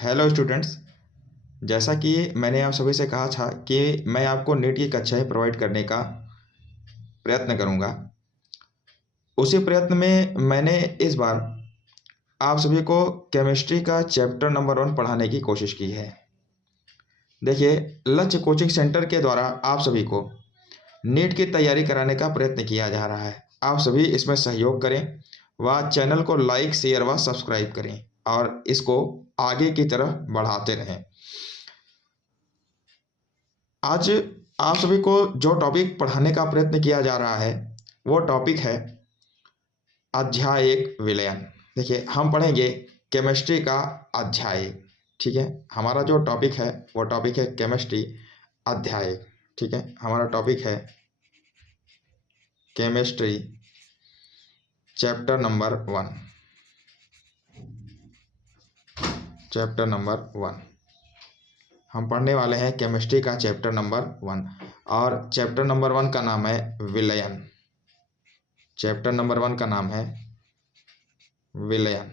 Hello students. जैसा कि मैंने आप सभी से कहा था कि मैं आपको नीट की कक्षाएं प्रोवाइड करने का प्रयत्न करूंगा। उसी प्रयत्न में मैंने इस बार आप सभी को केमिस्ट्री का चैप्टर नंबर 1 पढ़ाने की कोशिश की है। देखिए, लक्ष्य कोचिंग सेंटर के द्वारा आप सभी को नीट की तैयारी कराने का प्रयत्न किया जा रहा है। आप सभी इसमें सहयोग करें व चैनल को लाइक, शेयर व सब्सक्राइब करें और इसको आगे की तरफ बढ़ाते रहें। आज आप सभी को जो टॉपिक पढ़ाने का प्रयत्न किया जा रहा है वो टॉपिक है अध्याय 1 विलयन। देखिए, हम पढ़ेंगे केमिस्ट्री का अध्याय 1। ठीक है, हमारा जो टॉपिक है वो टॉपिक है केमिस्ट्री अध्याय 1। ठीक है, हमारा टॉपिक है chemistry chapter number 1। Chapter number 1 हम पढ़ने वाले हैं केमिस्ट्री का चैप्टर नंबर 1 और चैप्टर नंबर 1 का नाम है विलयन। चैप्टर नंबर 1 का नाम है विलयन।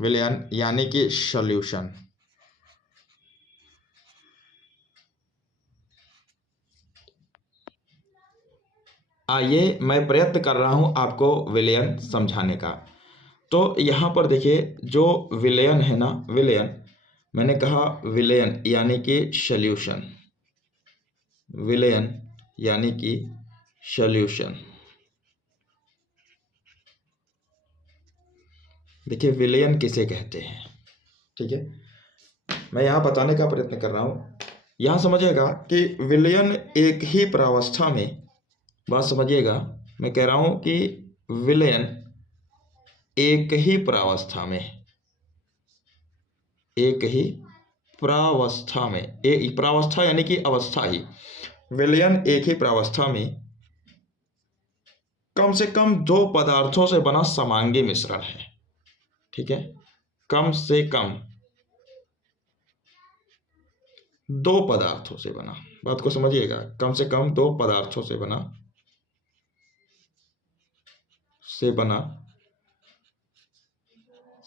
विलयन यानी कि सॉल्यूशन। आइए, मैं प्रयत्न कर रहा हूं आपको विलयन समझाने का। तो यहाँ पर देखिए, जो विलयन है ना, विलयन मैंने कहा विलयन यानी कि सॉल्यूशन। विलयन यानी कि सॉल्यूशन। देखिए, विलयन किसे कहते हैं। ठीक है, मैं यहाँ बताने का प्रयत्न कर रहा हूँ। यहाँ समझिएगा कि विलयन एक ही प्रावस्था में, बात समझिएगा, मैं कह रहा हूँ कि विलयन एक ही प्रावस्था में, एक ही प्रावस्था में, एक प्रावस्था यानी कि अवस्था ही, विलयन एक ही प्रावस्था में कम से कम 2 पदार्थों से बना समांगी मिश्रण है। ठीक है, कम से कम 2 पदार्थों से बना, बात को समझिएगा, कम से कम 2 पदार्थों से बना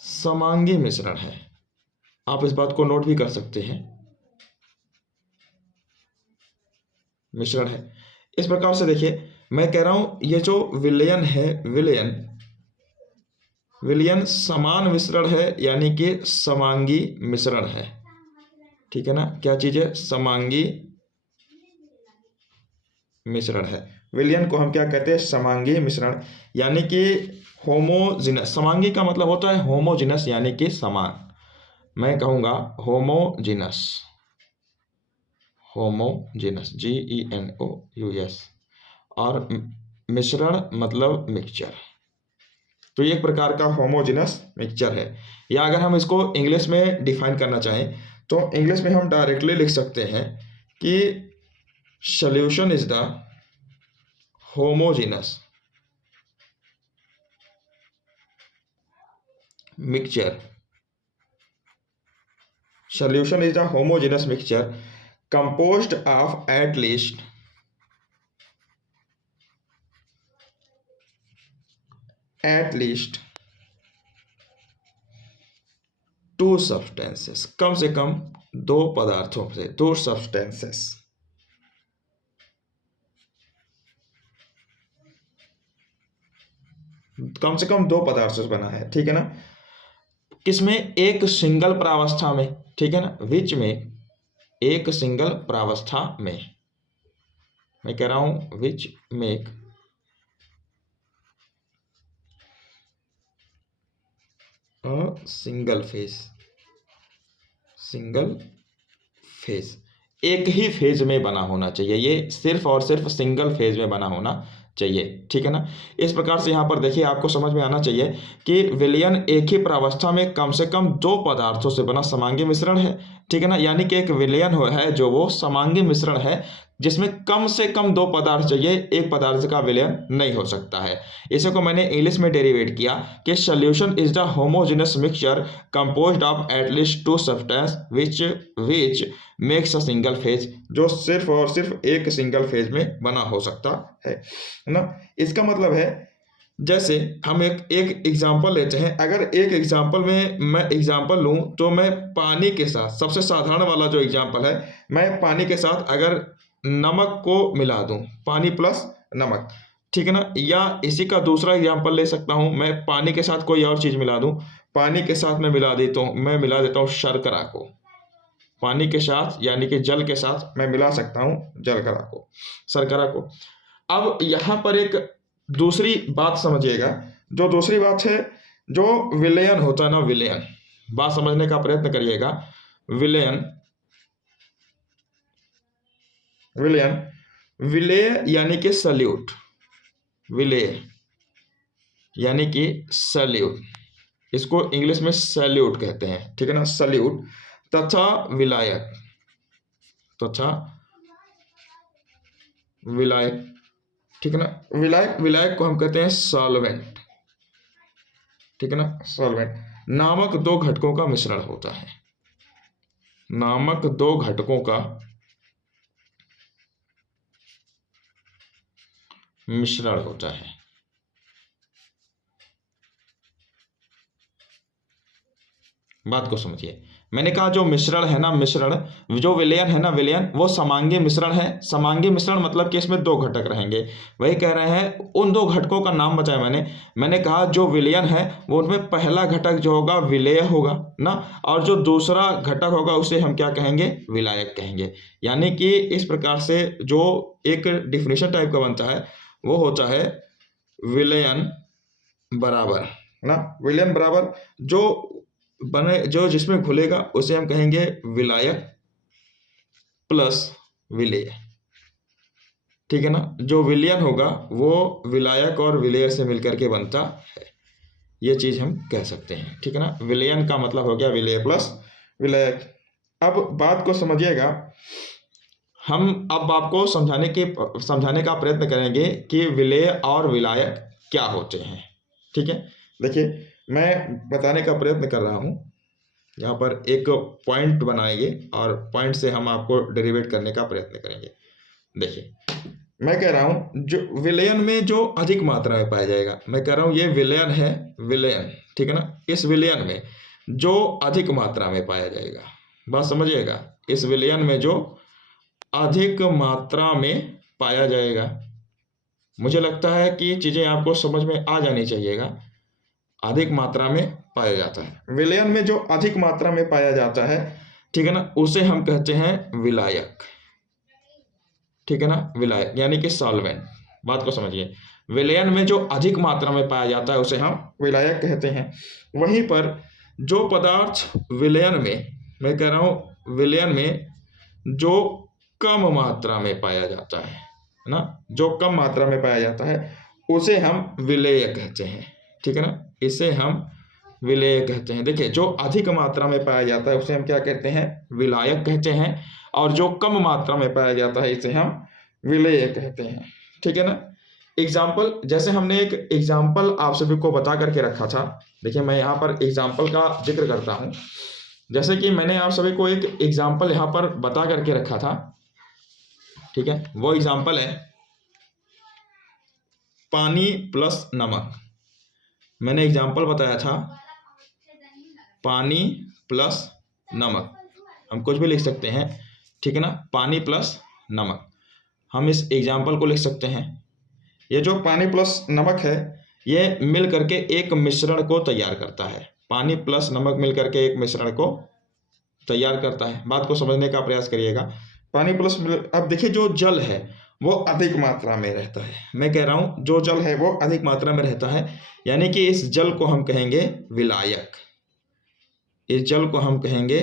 समांगी मिश्रण है। आप इस बात को नोट भी कर सकते हैं, मिश्रण है। इस प्रकार से देखिए, मैं कह रहा हूं ये जो विलयन है, विलयन समान मिश्रण है यानी कि समांगी मिश्रण है। ठीक है ना, क्या चीज है? समांगी मिश्रण है। विलयन को हम क्या कहते हैं? समांगी मिश्रण यानी कि होमोजिनस। समांगी का मतलब होता है होमोजिनस यानी कि समान। मैं कहूंगा होमोजिनस, होमोजिनस, GENOUS। और मिश्रण मतलब मिक्सचर। तो ये एक प्रकार का होमोजिनस मिक्सचर है। या अगर हम इसको इंग्लिश में डिफाइन करना चाहें तो इंग्लिश में हम डायरेक्टली लिख सकते हैं कि solution is the homogeneous mixture. Solution is the homogeneous mixture composed of at least two substances। कम से कम 2 पदार्थों से, 2 substances। कम से कम 2 पदार्थों से बना है। ठीक है ना, किसमें? एक सिंगल प्रावस्था में। ठीक है ना, विच में, एक सिंगल प्रावस्था में। मैं कह रहा हूं which make a single phase. Single phase, एक ही फेज में बना होना चाहिए। ये सिर्फ और सिर्फ सिंगल फेज में बना होना चाहिए। ठीक है ना, इस प्रकार से यहाँ पर देखिए, आपको समझ में आना चाहिए कि विलयन एक ही प्रावस्था में कम से कम 2 पदार्थों से बना समांगी मिश्रण है। ठीक है ना, यानी कि एक विलयन है जो वो समांगी मिश्रण है जिसमें कम से कम 2 पदार्थ चाहिए, एक पदार्थ का विलयन नहीं हो सकता है। इसे को मैंने इंग्लिश में डेरिवेट किया कि solution is the homogeneous mixture composed of at least 2 substance which makes a single phase, जो सिर्फ और सिर्फ एक सिंगल फेज में बना हो सकता है ना। इसका मतलब है जैसे हम एक एक एग्जाम्पल लेते हैं। अगर एक एग्जाम्पल में मैं एग्जाम्पल लूँ तो मैं पानी के साथ, सबसे साधारण वाला जो एग्जाम्पल है, मैं पानी के साथ अगर नमक को मिला दूँ, पानी प्लस नमक, ठीक है ना। या इसी का दूसरा एग्जाम्पल ले सकता हूँ, मैं पानी के साथ कोई और चीज़ मिला दूँ, पानी के साथ मैं मिला देता हूँ शर्करा को। पानी के साथ यानी कि जल के साथ मैं मिला सकता हूँ शर्करा को। अब यहाँ पर एक दूसरी बात समझिएगा। जो दूसरी बात है, जो विलयन होता है ना, विलयन, बात समझने का प्रयत्न करिएगा। विलयन, विलयन, विलेय यानी कि सल्यूट, विलेय यानी कि सल्यूट, इसको इंग्लिश में सल्यूट कहते हैं, ठीक है ना, सल्यूट। तथा विलायक, तथा विलायक, ठीक है ना। विलायक को हम कहते हैं सॉल्वेंट, ठीक है ना, सॉल्वेंट। नामक दो घटकों का मिश्रण होता है, नामक दो घटकों का मिश्रण होता है। बात को समझिए, मैंने कहा जो मिश्रण है ना, मिश्रण, जो विलयन है ना, विलयन, वो समांगी मिश्रण है। समांगी मिश्रण मतलब कि इसमें दो घटक रहेंगे। वही कह रहे हैं, उन दो घटकों का नाम बताया मैंने कहा जो विलयन है वो उनमें पहला घटक जो होगा विलेय होगा ना, और जो दूसरा घटक होगा उसे हम क्या कहेंगे, विलायक कहेंगे। यानी कि इस प्रकार से जो एक डिफिनेशन टाइप का बनता है वो होता है विलयन बराबर ना, विलयन बराबर जो बने, जो जिसमें घुलेगा उसे हम कहेंगे विलायक प्लस विलेय, ठीक है ना। जो विलयन होगा वो विलायक और विलेय से मिलकर के बनता है, ये चीज हम कह सकते हैं, ठीक है ना। विलयन का मतलब हो गया विलेय प्लस विलायक। अब बात को समझिएगा, हम अब आपको समझाने का प्रयत्न करेंगे कि विलेय और विलायक क्या होते हैं, ठीक है। देखिए, मैं बताने का प्रयत्न कर रहा हूँ, यहाँ पर एक पॉइंट बनाएंगे और पॉइंट से हम आपको डेरिवेट करने का प्रयत्न करेंगे। देखिए, मैं कह रहा हूँ जो विलयन में जो अधिक मात्रा में पाया जाएगा, मैं कह रहा हूँ ये विलयन है, विलयन, ठीक है ना। इस विलयन में जो अधिक मात्रा में पाया जाएगा, बात समझिएगा, इस विलयन में जो अधिक मात्रा में पाया जाएगा, मुझे लगता है कि चीज़ें आपको समझ में आ जानी चाहिएगा। अधिक मात्रा में पाया जाता है, विलयन में जो अधिक मात्रा में पाया जाता है, ठीक है ना, उसे हम कहते हैं विलायक, ठीक है ना, विलायक यानी कि सॉल्वेंट। बात को समझिए, विलयन में जो अधिक मात्रा में पाया जाता है उसे हम विलायक कहते हैं। वहीं पर जो पदार्थ विलयन में, मैं कह रहा हूँ विलयन में जो कम मात्रा में पाया जाता है ना, जो कम मात्रा में पाया जाता है उसे हम विलेय कहते हैं, ठीक है ना, इसे हम विलेय कहते हैं। देखिए, जो अधिक मात्रा में पाया जाता है उसे हम क्या कहते हैं, विलायक कहते हैं, और जो कम मात्रा में पाया जाता है इसे हम विलेय कहते हैं, ठीक है ना। एग्जाम्पल, जैसे हमने एक एग्जाम्पल आप सभी को बता करके रखा था। देखिए, मैं यहाँ पर एग्जाम्पल का जिक्र करता हूँ। जैसे कि मैंने आप सभी को एक एग्जाम्पल यहाँ पर बता करके रखा था, ठीक है। वो एग्जाम्पल है पानी प्लस नमक। मैंने एग्जाम्पल बताया था पानी प्लस नमक, हम कुछ भी लिख सकते हैं, ठीक है ना, पानी प्लस नमक, हम इस एग्जाम्पल को लिख सकते हैं। ये जो पानी प्लस नमक है ये मिल करके एक मिश्रण को तैयार करता है, पानी प्लस नमक मिल करके एक मिश्रण को तैयार करता है। बात को समझने का प्रयास करिएगा। पानी प्लस, अब देखिए जो जल है वो अधिक मात्रा में रहता है, मैं कह रहा हूँ जो जल है वो अधिक मात्रा में रहता है, यानी कि इस जल को हम कहेंगे विलायक, इस जल को हम कहेंगे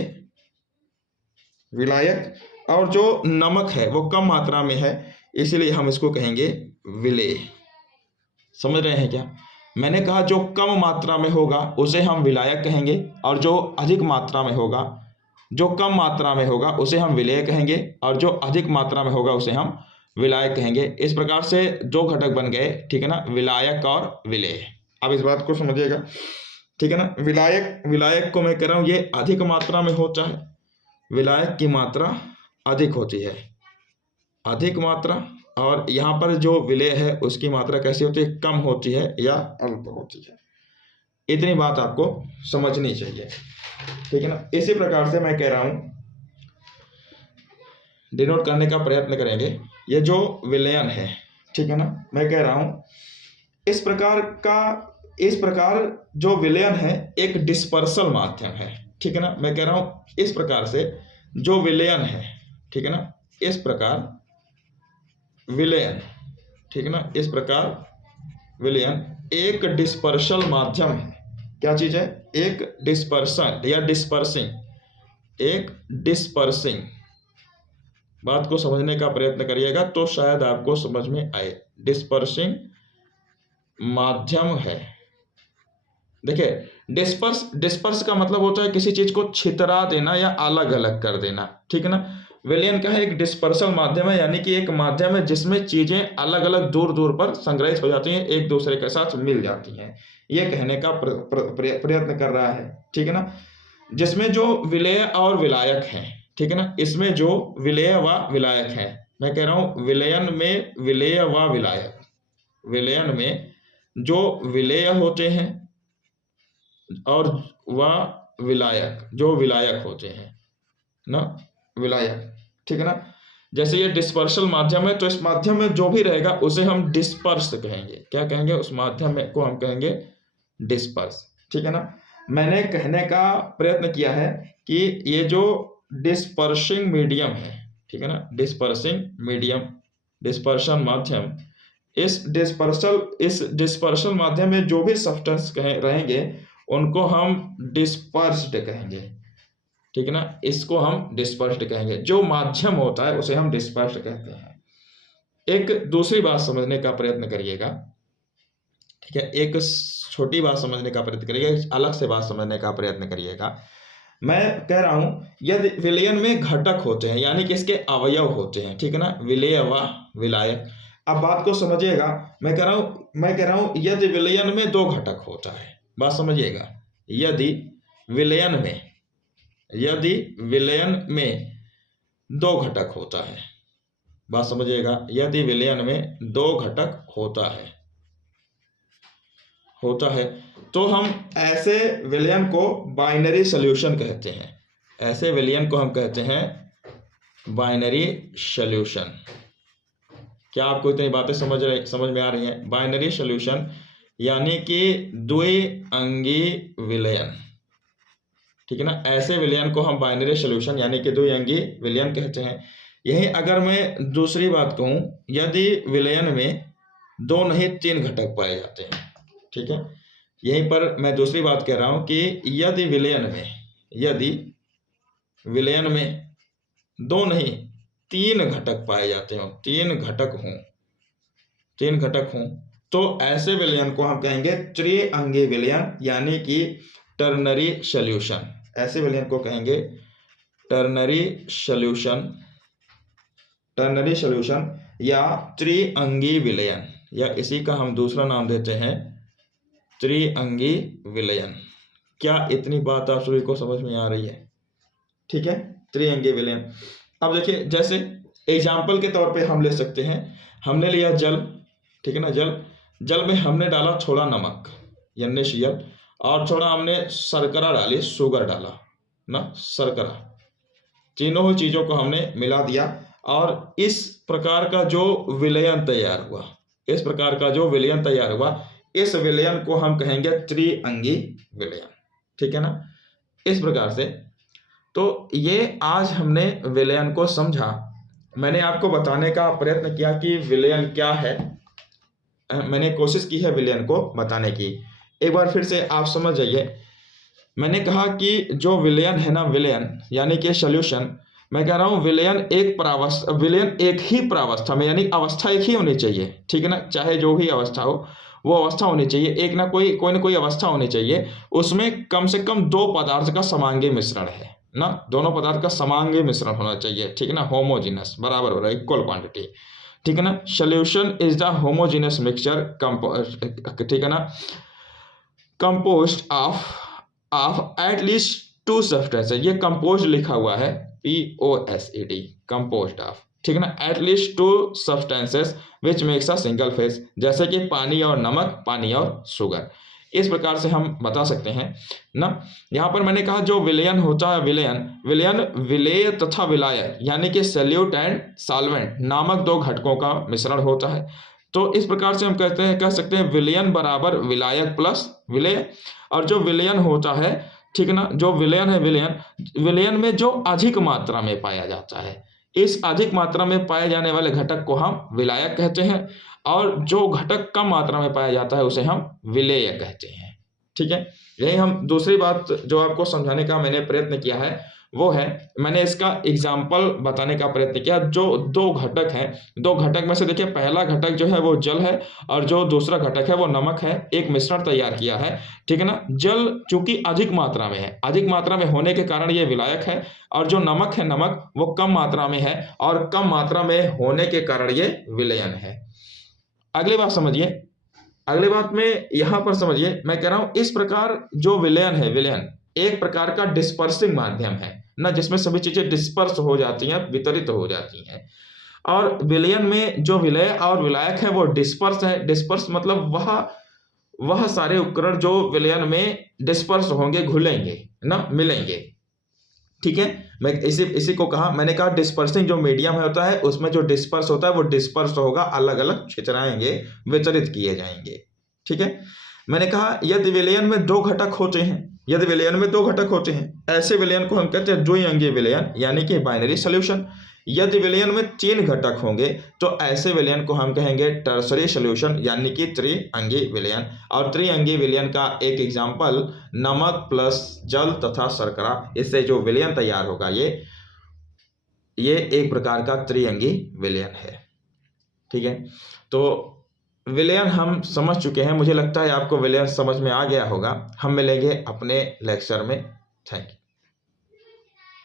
विलायक। और जो नमक है वो कम मात्रा में है, इसलिए हम इसको कहेंगे विलेय। समझ रहे हैं क्या? मैंने कहा जो कम मात्रा में होगा उसे हम विलायक कहेंगे, और जो अधिक मात्रा में होगा, जो कम मात्रा में होगा उसे हम विलेय कहेंगे, और जो अधिक मात्रा में होगा उसे हम विलायक कहेंगे। इस प्रकार से दो घटक बन गए, ठीक है ना, विलायक और विलेय। अब इस बात को समझिएगा, ठीक है ना। विलायक को मैं कह रहा हूँ ये अधिक मात्रा में होता है, विलायक की मात्रा अधिक होती है, अधिक मात्रा और यहाँ पर जो विलेय है उसकी मात्रा कैसी होती है, कम होती है या अल्प होती है। इतनी बात आपको समझनी चाहिए, ठीक है ना। इसी प्रकार से मैं कह रहा हूँ, डिनोट करने का प्रयत्न करेंगे। ये जो विलयन है, ठीक है ना, मैं कह रहा हूँ इस प्रकार जो विलयन है एक डिस्पर्सल माध्यम है, ठीक है ना। मैं कह रहा हूँ इस प्रकार से जो विलयन है, ठीक है ना, इस प्रकार विलयन, ठीक है ना, इस प्रकार विलयन एक डिस्पर्सल माध्यम है। क्या चीज है, एक डिस्पर्सन या डिस्पर्सिंग, एक डिस्पर्सिंग। बात को समझने का प्रयत्न करिएगा तो शायद आपको समझ में आए। डिस्पर्सिंग माध्यम है। देखिए, डिस्पर्स का मतलब होता है किसी चीज को छितरा देना या अलग अलग कर देना, ठीक है ना। विलयन का है एक डिस्पर्सल माध्यम है, यानी कि एक माध्यम है जिसमें चीजें अलग अलग दूर दूर पर संग्रहित हो जाती हैं, एक दूसरे के साथ मिल जाती हैं। ये कहने का प्रयत्न कर रहा है, ठीक है ना। जिसमें जो विलेय और विलायक हैं, ठीक है ना, इसमें जो विलेय व विलायक हैं, मैं कह रहा हूं विलयन में विलेय व विलायक, विलयन में जो विलेय होते हैं और वह विलायक जो विलायक होते हैं ना, विलायक, ठीक है ना। जैसे ये डिस्पर्सल माध्यम है तो इस माध्यम में जो भी रहेगा उसे हम डिस्पर्स कहेंगे। क्या कहेंगे, उस माध्यम में को हम कहेंगे डिस्पर्स, ठीक है ना। मैंने कहने का प्रयत्न किया है कि ये जो डिस्पर्सिंग मीडियम है, ठीक है ना, डिस्पर्सिंग मीडियम, डिस्पर्शन माध्यम, इस डिस्पर्सल माध्यम में जो भी सब्सटेंस रहेंगे उनको हम डिस्पर्स्ड कहेंगे, ठीक है ना। इसको हम डिस्पर्स्ड कहेंगे। जो माध्यम होता है उसे हम डिस्पर्स्ड कहते हैं। एक दूसरी बात समझने का प्रयत्न करिएगा, ठीक है, एक छोटी बात समझने का प्रयत्न करिएगा, अलग से बात समझने का प्रयत्न करिएगा। मैं कह रहा हूं यदि विलयन में घटक होते हैं, यानी कि इसके अवयव होते हैं, ठीक है ना, विलेय व विलायक। अब बात को समझिएगा, मैं कह रहा हूं यदि विलयन में दो घटक होता है, बात समझिएगा, यदि विलयन में दो घटक होता है, बात समझिएगा, यदि विलयन में दो घटक होता है तो हम ऐसे विलयन को बाइनरी सॉल्यूशन कहते हैं। ऐसे विलयन को हम कहते हैं बाइनरी सॉल्यूशन। क्या आपको इतनी बातें समझ में आ रही हैं? बाइनरी सॉल्यूशन यानी कि द्विअंगी विलयन, ठीक है ना। ऐसे विलयन को हम बाइनरी सॉल्यूशन यानी कि द्विअंगी विलयन कहते हैं। यही अगर मैं दूसरी बात कहूं, यदि विलयन में दो नहीं तीन घटक पाए जाते हैं, ठीक है, यहीं पर मैं दूसरी बात कह रहा हूं कि यदि विलयन में दो नहीं तीन घटक पाए जाते हो, तीन घटक हों तो ऐसे विलयन को हम कहेंगे त्रिअंगी विलयन यानी कि टर्नरी सॉल्यूशन। ऐसे विलयन को कहेंगे टर्नरी सॉल्यूशन या त्रिअंगी विलयन, या इसी का हम दूसरा नाम देते हैं त्रिअंगी विलयन। क्या इतनी बात आप सभी को समझ में आ रही है? ठीक है, त्रिअंगी विलयन। अब देखिए, जैसे एग्जाम्पल के तौर पे हम ले सकते हैं, हमने लिया जल, ठीक है ना, जल में हमने डाला थोड़ा नमक NaCl और थोड़ा हमने शर्करा डाली, शुगर डाला ना, शर्करा, तीनों ही चीजों को हमने मिला दिया और इस प्रकार का जो विलयन तैयार हुआ, इस विलयन को हम कहेंगे त्रिअंगी विलयन, ठीक है ना। इस प्रकार से तो ये आज हमने विलयन को समझा। मैंने आपको बताने का प्रयत्न किया कि विलयन क्या है, मैंने कोशिश की है विलयन को बताने की। एक बार फिर से आप समझ जाइए। मैंने कहा कि जो विलयन है ना, विलयन यानी कि सॉल्यूशन, मैं कह रहा हूँ विलयन एक ही प्रावस्था में, यानी अवस्था एक ही होनी चाहिए, ठीक है ना, चाहे जो भी अवस्था हो वो अवस्था होनी चाहिए, एक ना कोई अवस्था होनी चाहिए, उसमें कम से कम दो पदार्थ का समांगी मिश्रण है ना, दोनों पदार्थ का समांगी मिश्रण होना चाहिए, ठीक है ना, होमोजीनस, बराबर हो रहा है, इक्वल क्वांटिटी, ठीक है ना। Solution is the homogeneous mixture, ठीक है ना, composed of at least to substances. ये कंपोज्ड लिखा हुआ है, POSED, कंपोज्ड ऑफ, ठीक है ना, at least to substances which makes a single phase, जैसे कि पानी और नमक, पानी और शुगर। इस प्रकार से हम बता सकते हैं ना। यहाँ पर मैंने कहा जो विलयन होता है, विलयन विलेय तथा विलायक यानी कि सैल्यूट एंड सॉल्वेंट नामक दो घटकों का मिश्रण होता है। तो इस प्रकार से हम कह सकते हैं विलयन बराबर विलायक प्लस विलेय। और जो विलयन होता है, ठीक है ना, जो विलयन है, विलयन में जो अधिक मात्रा में पाया जाता है, इस अधिक मात्रा में पाए जाने वाले घटक को हम विलायक कहते हैं, और जो घटक कम मात्रा में पाया जाता है उसे हम विलेय कहते हैं। ठीक है, यही हम दूसरी बात जो आपको समझाने का मैंने प्रयत्न किया है वो है, मैंने इसका एग्जाम्पल बताने का प्रयत्न किया। जो दो घटक हैं, दो घटक में से देखिए पहला घटक जो है वो जल है और जो दूसरा घटक है वो नमक है। एक मिश्रण तैयार किया है, ठीक है ना। जल चूंकि अधिक मात्रा में है, अधिक मात्रा में होने के कारण ये विलायक है, और जो नमक है, नमक वो कम मात्रा में है और कम मात्रा में होने के कारण ये विलयन है। अगली बात समझिए, अगली बात में यहां पर समझिए, मैं कह रहा हूं इस प्रकार जो विलयन है, विलयन एक प्रकार का डिस्पर्सिंग माध्यम है ना, जिसमें सभी चीजें डिस्पर्स हो जाती हैं, वितरित हो जाती हैं। और विलयन में जो विलय और विलायक है वो डिस्पर्स है। डिस्पर्स मतलब वह सारे उपकरण जो विलयन में डिस्पर्स होंगे, घुलेंगे ना, मिलेंगे। ठीक है, मैं इसी को कहा, मैंने कहा डिस्पर्सिंग जो मीडियम होता है उसमें जो डिस्पर्स होता है वो डिस्पर्स होगा, अलग अलग छितराएंगे, वितरित किए जाएंगे। ठीक है, मैंने कहा यदि विलयन में दो घटक होते हैं, यदि विलयन में दो घटक होते हैं, ऐसे विलयन को हम कहते हैं द्विअंगी विलयन यानी कि बाइनरी सॉल्यूशन। यदि विलयन में तीन घटक होंगे तो ऐसे विलयन को हम कहेंगे टर्सरी सॉल्यूशन यानी कि त्रिअंगी विलयन। और त्रिअंगी विलयन का एक एग्जाम्पल नमक प्लस जल तथा शर्करा, इससे जो विलयन तैयार होगा ये एक प्रकार का त्रिअंगी विलयन है। ठीक है, तो विलयन हम समझ चुके हैं, मुझे लगता है आपको विलयन समझ में आ गया होगा। हम मिलेंगे अपने लेक्चर में। Thank you.